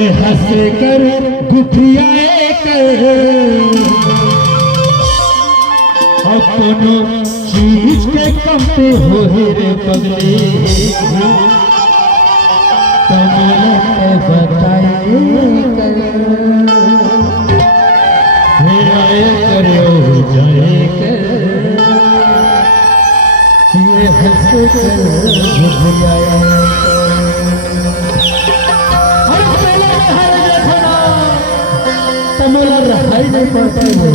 ये हंस कर गुफियाए कर अपनों चीज के कमते हो रे पगले कमल बताए कर आए करे जाए कर ये हंस कर गुफियाए तमिल रहाई नहीं पड़ता है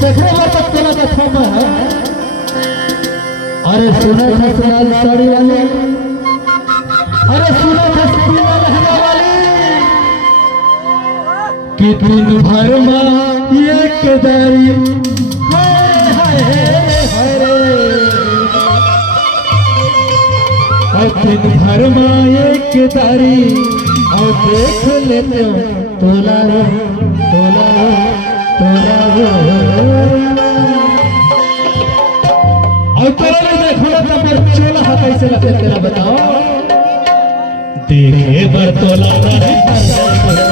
देखो तक तेरा कथा में है। अरे सुना था लाल साड़ी वाली, अरे सुना था सीना लहंगा वाली कि दिन भर मां ये केदारी हाय हाय हाय रे दिन भर मां ये केदारी और देख लेते हो तोला रो तोला रो तोला रो और तोला रो देखो ना तो मेरा चोला हाथ कैसे लगता तेरा बताओ देखे बर तोला रो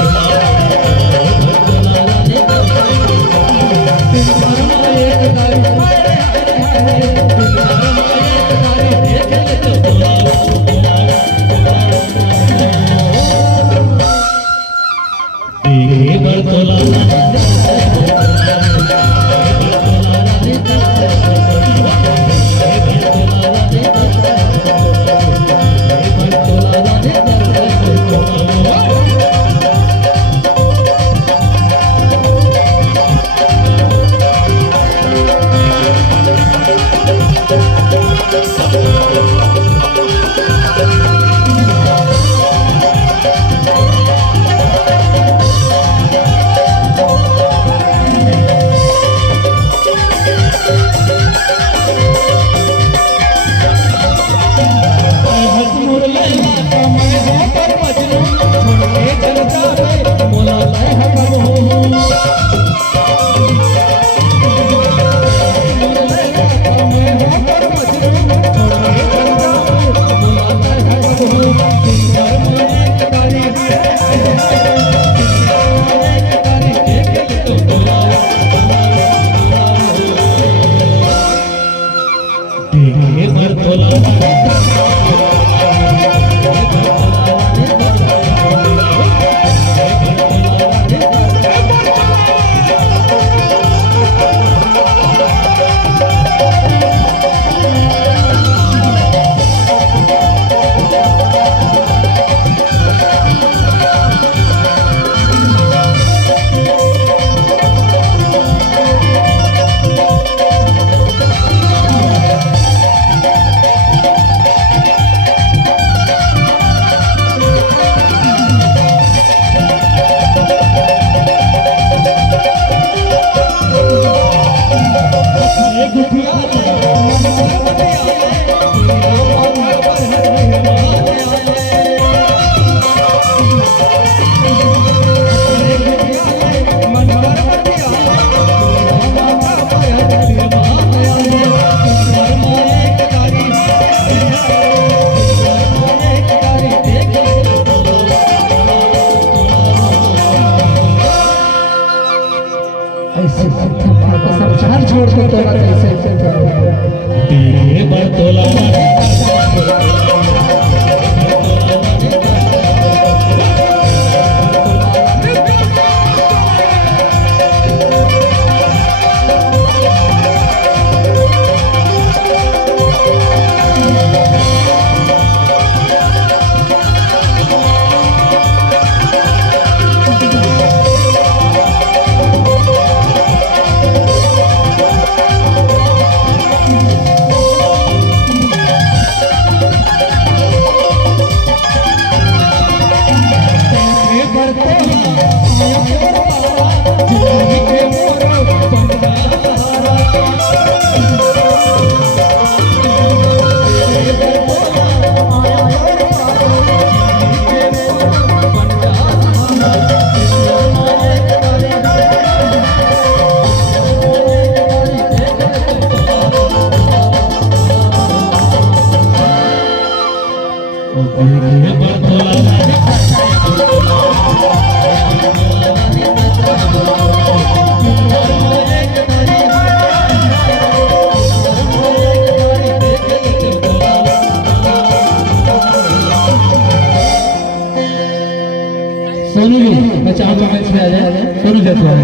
सोनू जी मैं चाहूंगा मंच पे आ जाए सोनू जैसवाल।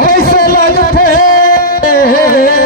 कैसे लगते